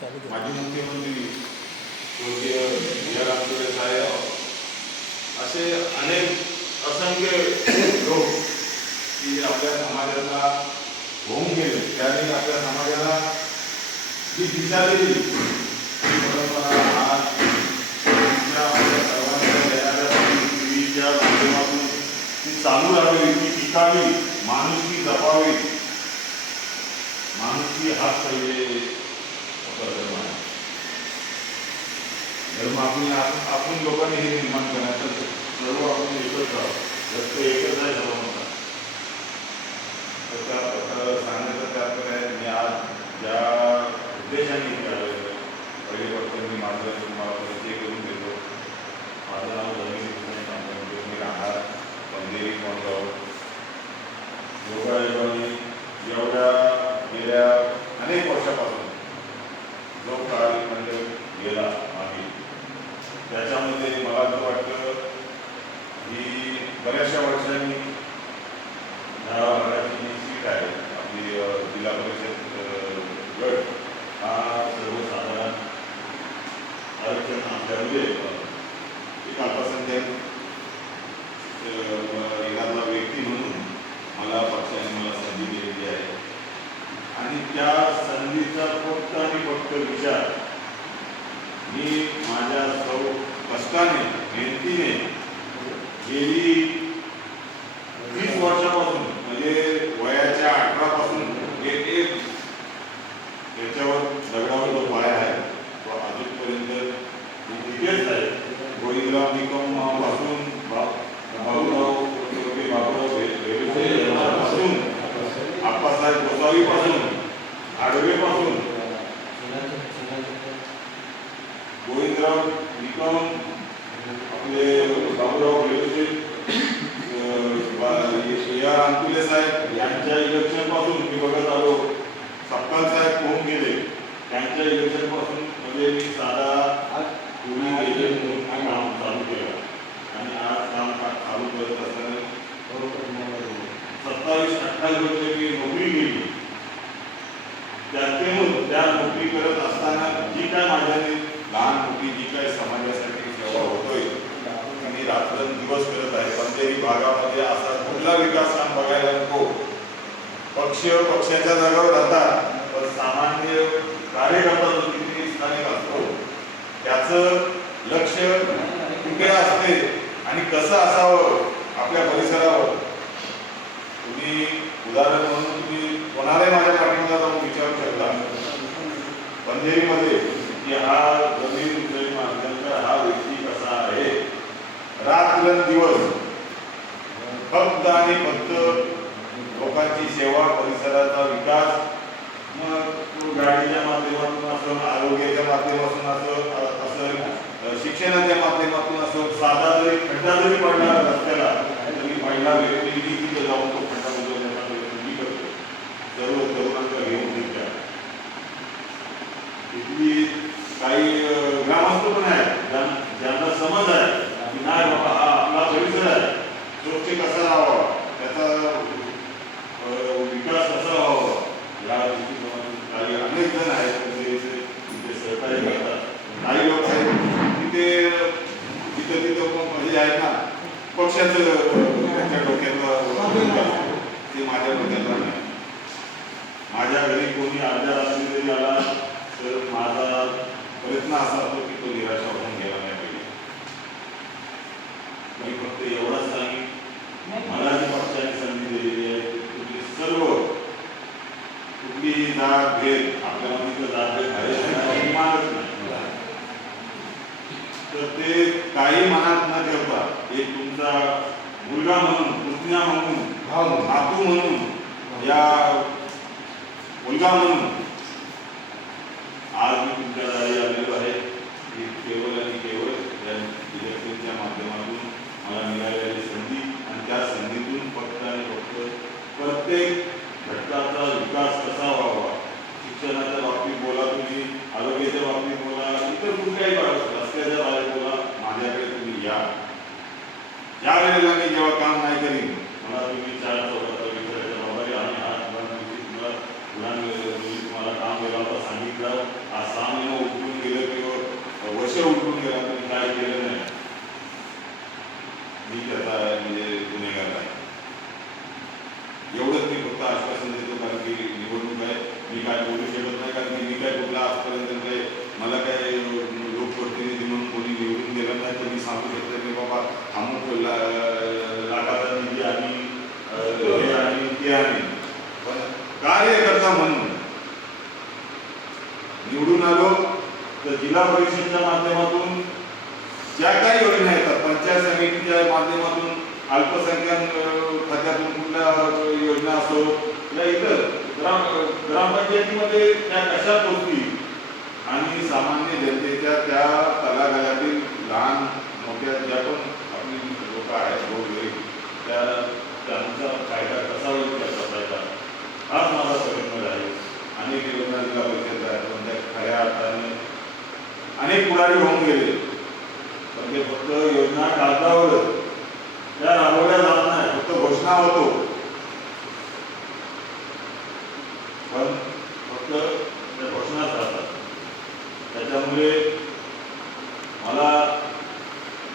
माजी मुख्यमंत्री स्वर्गीय विजय साहेब असे अनेक असंख्य लोक की आपल्या समाजाला होऊन गेले. त्यांनी आपल्या समाजाला जी दिशा दिली ती परंपरा आज आपल्या सर्वांच्या येणाऱ्या पिढीच्या माध्यमातून ती चालू राहावी, ती टिकावी, माणुसकी जपावी. माणुसकी हाच पहिले धर्म आहे. धर्म आपण लोकांनी हे निर्माण करण्याचं सर्व आपण एकच आहोत. रस्ते एकच आहे सर्व म्हणतात. तर त्या प्रकारे सांगण्याचं तात्पर्य आहे. मी आज ज्या उद्देशाने पहिले फक्त मी माझं तुम्हाला परिचय करून देतो. माझं नाव जमीन मी राहणार पंधेरी कोणगाव. योगायोगाने एवढ्या गेल्या अनेक वर्षापासून जो काळ म्हणजे गेला मागे त्याच्यामध्ये मला असं वाटतं की बऱ्याचशा वर्षांनी ह्या भागाची जी सीट आहे आपली जिल्हा परिषद गट हा सर्वसाधारण आरक्षण आपल्यामध्ये एक अल्पसंख्याक एखादा व्यक्ती म्हणून मला पक्षाने मला संधी दिलेली आहे आणि त्या संधीचा फक्त आणि फक्त विचार मी माझ्या कष्टाने मेहनतीने गेली 30 वर्षापासून म्हणजे वयाच्या 18 पासून एक त्याच्यावर दगडावर जो पाय आहे तो अजूनपर्यंत तिथेच आहे. गोविंदराव निकम पासून बाबूराव पासून आप्पासाहेब गोसावी पासून आडवे पासून गोविंदराव निकम आपले बाबूराव अंकुले साहेब यांच्या इलेक्शन पासून मी बघत आलो. सपकाल साहेब होऊन गेले त्यांच्या इलेक्शन पासून म्हणजे मी साधा पूर्वी गेले म्हणून काम चालू केलं आणि आज काम चालू करत असताना 27-28 वर्षे मी नोकरी केली. त्या नोकरी करत असताना जी काय माझ्याने लहान मोठी जी काय समाजासाठी सेवा होतोय मी रात्रंदिवस करत आहे. पंधेरी भागामध्ये असा कुठला विकास काम बघायला नको. पक्षाच्या जागावर राहतात पण सामान्य कार्यकर्ता जो किती स्थानिक असतो त्याचं लक्ष कुठे असते आणि कसं असावं आपल्या परिसरावर. तुम्ही उदाहरण म्हणून तुम्ही कोणालाही माझ्या पाठीमागे जाऊन विचारू शकता पंधेरीमध्ये की हा जमीन मार्गांचा हा व्यक्ती कसा आहे. रात्रंदिवस फक्त आणि फक्त लोकांची सेवा, परिसराचा विकास, मग गाडीच्या माध्यमातून असं, आरोग्याच्या माध्यमातून असं, शिक्षणाच्या माध्यमातून असं. साधा जरी खड्डा जरी पडला रस्त्याला तरी महिला व्यक्ती तिथे जाऊन तो खड्डा बुजवण्याचा प्रयत्न करतो. सर्व तरुणांना घेऊन तिथल्या तिथली काही ग्रामस्थ पण आहेत ज्यांना समज आहे की नाही बाबा हा आपला परिसर आहे, स्वच्छ कसा राहावा, त्याचा विकास कसा व्हावा या दृष्टिकोनातून काही अनेक जण आहेत तिथे सहकार्य करतात. काही लोक आहेत तिथे म्हणजे आहेत ना पक्षाचं त्यांच्या डोक्यातलं ते माझ्या डोक्यातला नाही. माझ्या घरी कोणी अर्ध्या रात्री जरी आला तर माझा प्रयत्न असा असतो की तो निराशा होऊन गेला नाही पाहिजे. मी फक्त एवढाच सांगेन मला जी पक्षाने संधी दिलेली आहे तुम्ही सर्व कुठलीही जात भेद आपल्यामध्ये जात भेद आहे मानत नाही तर ते काही मनात न ठेवता एक तुमचा मुलगा म्हणून, पुतण्या म्हणून, नातू म्हणून, या मुलगा म्हणून आज मी तुमच्या दारी आलेलो आहे. केवळ आणि केवळ या इलेक्शनच्या माध्यमातून मला मिळालेली संधी आणि त्या संधीतून फक्त आणि फक्त प्रत्येक घटकाचा विकास कसा व्हावा. शिक्षणाच्या बाबतीत बोला तुम्ही, आरोग्याच्या बाबतीत बोला, इतर कुठल्याही रस्त्याच्या बाहेर बोला, माझ्याकडे तुम्ही या. ज्या वेळेला मी जेव्हा काम नाही करीन मला तुम्ही 4 चौकात विचारायच्या बाबा आणि हा तुम्हाला काम केला होता सांगितलं. आज निवडून आलो तर जिल्हा परिषदेच्या माध्यमातून ज्या काही योजना येतात, पंचायत समितीच्या माध्यमातून अल्पसंख्याक खात्यातून कुठल्या योजना असो या इतर ग्रामपंचायतीमध्ये त्या कशा पोहोचतील आणि सामान्य जनतेच्या त्या तळागाळातील लहान मोठ्या ज्या पण आपली लोक आहेत गोरगरीब त्यांचा फायदा कसा होईल त्याचा फायदा हाच माझा प्रयत्न आहे. अनेक योजना जिल्हा परिषद आहेत पण त्या खऱ्या अर्थाने अनेक पुढारी होऊन गेले पण ते फक्त योजना कागदावर त्या राबवल्या जात नाही, फक्त घोषणा होतो पण फक्त त्या घोषणाच राहतात. त्याच्यामुळे मला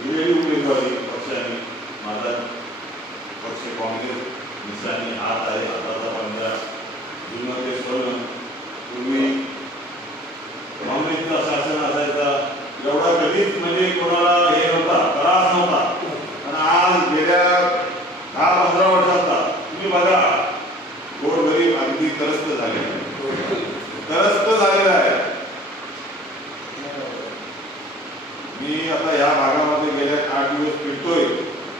दिलेली उमेदवारी पक्षाने माझा पक्ष काँग्रेस निशाणी हात आहे, हाताचा पंजा जुनं ते सोडून पूर्वी काँग्रेसचा शासन असायचा एवढा कधीच म्हणजे कोणाला हे नव्हता, त्रास नव्हता. पण आज गेल्या 10-15 वर्षात तुम्ही बघा गोरगरीब अगदी त्रस्त झालेला आहे. मी आता या भागामध्ये गेल्या 8 दिवस फिरतोय,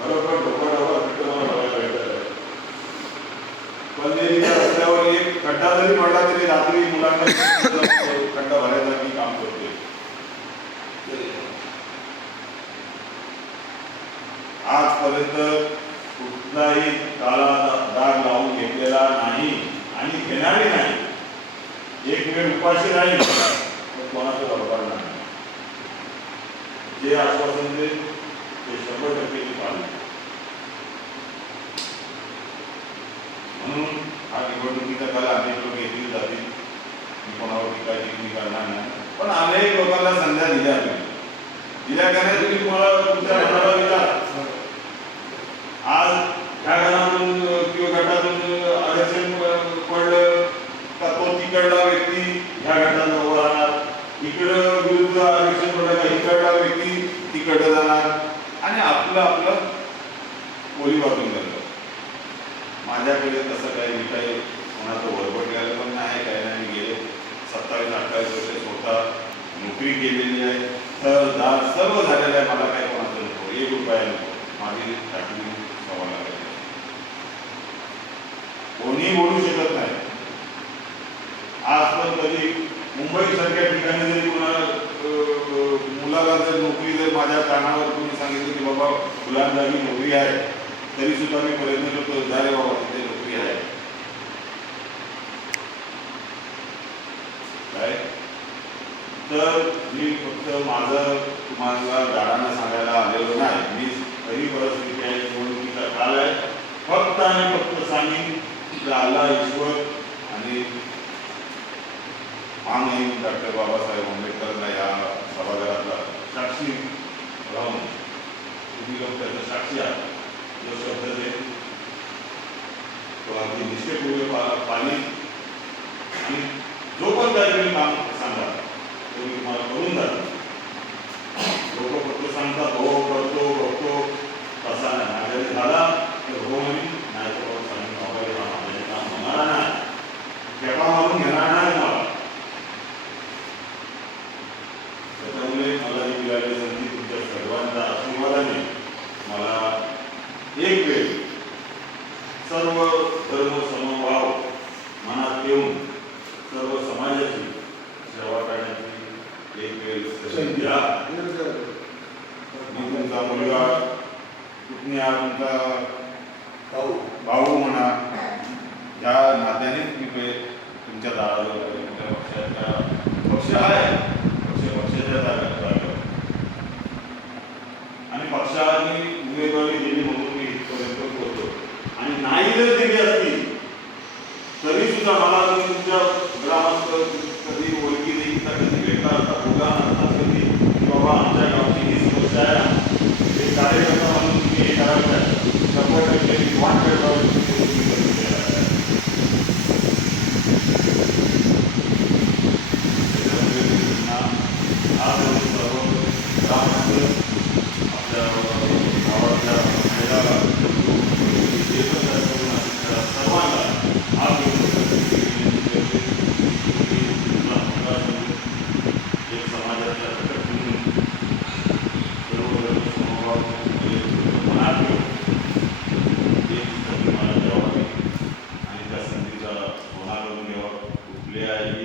बरोबर ढोका फिरतो मला बघायला भेटत आहे. पंधेरीच्या रस्त्यावर एक खड्डा जरी पडला तरी रात्री मुलांना खड्डा भरायचा मी काम करतोय. आजपर्यंत कुठलाही काळा डाग लावून घेतलेला नाही आणि घेणारही नाही. एक वेळ उपाशी राहील पण कोणाचं बरोबर नाही. जे आश्वासन दे ते 100% पालन. म्हणून हा निवडणुकीचा काळ अनेक लोक येतील जातील, कोणावर टीका टिप्पणी करणार नाही, पण अनेक लोकांना संध्या दिल्या करण्यात तुम्ही तुम्हाला तुमच्या घराला विचार आज ह्या घरातून किंवा गटातून आरक्षण पडलं का तो तिकडला व्यक्ती ह्या गटात उभा राहणार, इकडं विरुद्ध आरक्षण पडलं का इकडला व्यक्ती तिकडं जाणार आणि आपलं बोली वाटून गेलं. माझ्याकडे तसं काही कोणाचं वरबट गेलं पण नाही, काही नाही. गेले 27-28 वर्ष स्वतः नोकरी केलेली आहे, थरदार सर्व झालेलं आहे. मला काही कोणाचं नको, 1 रुपया नको. माझी टाकली सवाला कोणी बोलू शकत नाही. आज पण कधी मुंबईसारख्या ठिकाणी जरी मुलाला जर नोकरी जर माझ्या कानावर कोणी सांगितलं की बाबा मुलांजागी नोकरी आहे तरी सुद्धा मी प्रयत्न करतो झाले बाबा तिथे नोकरी आहे काय. तर मी फक्त माझं तुम्हाला गाडानं सांगायला आलेलो नाही. मी खरी परिस्थिती आहे, निवडणुकीचा काळ आहे. फक्त आणि फक्त सांगेन अल्ला ईश्वर आणि माननीय डॉक्टर बाबासाहेब आंबेडकरांना या सभागृहातला साक्षी राहून तुम्ही लोक त्याचा साक्षी आहात. जो शब्द दे तो अगदी निष्ठेपूर्वक पाणी आणि जो पण काही तुम्ही काम सांगा तो मी तुम्हाला करून जातो. लोक फक्त सांगतात हो करतो बघतो तसा नाही. माझ्याने झाला तर हो म्हणून नाही तर सांगून मोबाईल माझ्याने काम होणार नाही, खेपा मारून घेणार नाही मला. त्याच्यामुळे मला ही मिळालेली संधी तुमच्या सर्वांच्या आशीर्वादाने मला एक वेळ सर्व धर्म समभाव मनात ठेवून सर्व समाजाची सेवा करण्याची एक वेळ संधी द्या. मी तुमचा मुलगा पुतण्या तुमचा भाऊ म्हणा या नात्यानेच मी तुमच्या दारावर तुमच्या पक्ष आहे पक्षाच्या जागेवर आणि पक्षाने उमेदवारी दिली म्हणून मी इथपर्यंत पोहोचतो. आणि नाही जर दिली असती तरी सुद्धा मला तुमच्या ग्रामात कधी ओळखी नाही तर कधी भेटला असता बोला नसता कधी की बाबा आमच्या गावची ही समस्या आहे हे कार्यकर्ता म्हणून तुम्ही हे करायचं आहे 100% वाट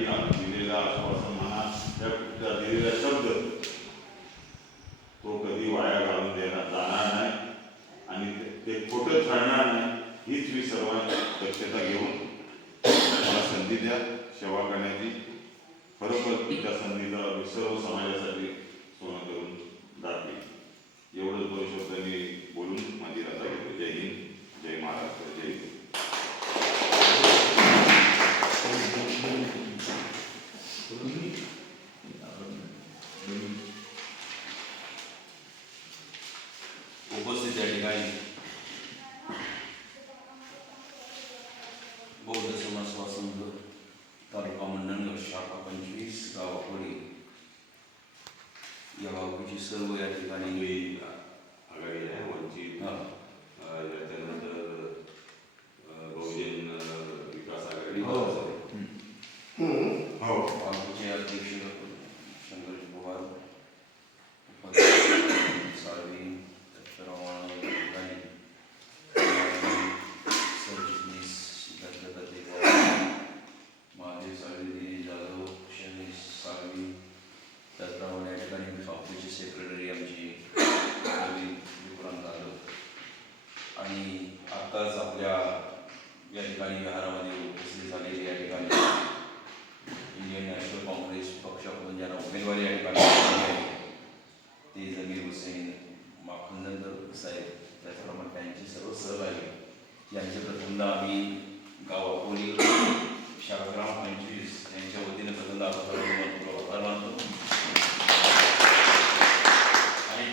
काही दिलेला आश्वासन म्हणा, त्या दिलेला शब्द तो कधी वाया घालून जाणार नाही आणि ते खोटं ठरणार नाही. हीच मी सर्वांची दक्षता घेऊन मला संधी द्या सेवा करण्याची. खरोखर त्या संधीला मी सर्व समाजासाठी सोनं करून दाखवेन. एवढंच दोन शब्द मी बोलून माझी रजा घेतो. जय हिंद, जय महाराष्ट्र, जय हिंद. उपस्थित या ठिकाणी बौद्ध समाज सेवा संघ तालुका मंडणगड शाखा 25 गावापुढे या गावची सर्व या ठिकाणी आघाडी आहे, वंचित, त्याच्यानंतर बहुजन विकास आघाडी, गावचे अध्यक्ष शंकर पवार, उपाध्यक्ष साळवी, सरचिटणीस महादेव साळवी, जाधव, शनीश साळवी, त्याचप्रमाणे या ठिकाणी ऑफिसचे सेक्रेटरी आमची विक्रांत जाधव आणि आत्ताच आपल्या या ठिकाणी विहारामध्ये उपस्थित झालेले या ठिकाणी इंडियन नॅशनल काँग्रेस पक्षाकडून ज्यांना उमेदवारी या ठिकाणी आहे ते जमीर हुसेन, माखनंदर साहेब, त्याचप्रमाणे त्यांचे सर्व सहभागी यांचे प्रथमदा आम्ही गाव अकोली शाखा क्रमांक 25 यांच्या वतीने प्रथमदा आभार मानतो. आणि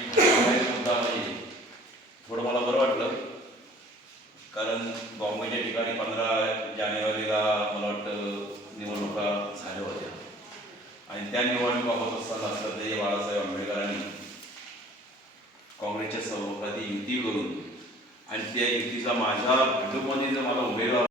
मुद्दा म्हणजे थोडं मला बरं वाटलं, कारण बॉम्बेच्या ठिकाणी 15 जानेवारीला मला वाटतं निवडणुका झाल्या होत्या आणि त्या निवडणुका होत असताना श्रद्धेय बाळासाहेब आंबेडकरांनी काँग्रेसच्या सभापती युती करून आणि त्या युतीचा माझ्या भाजपमध्ये जर मला उमेदवार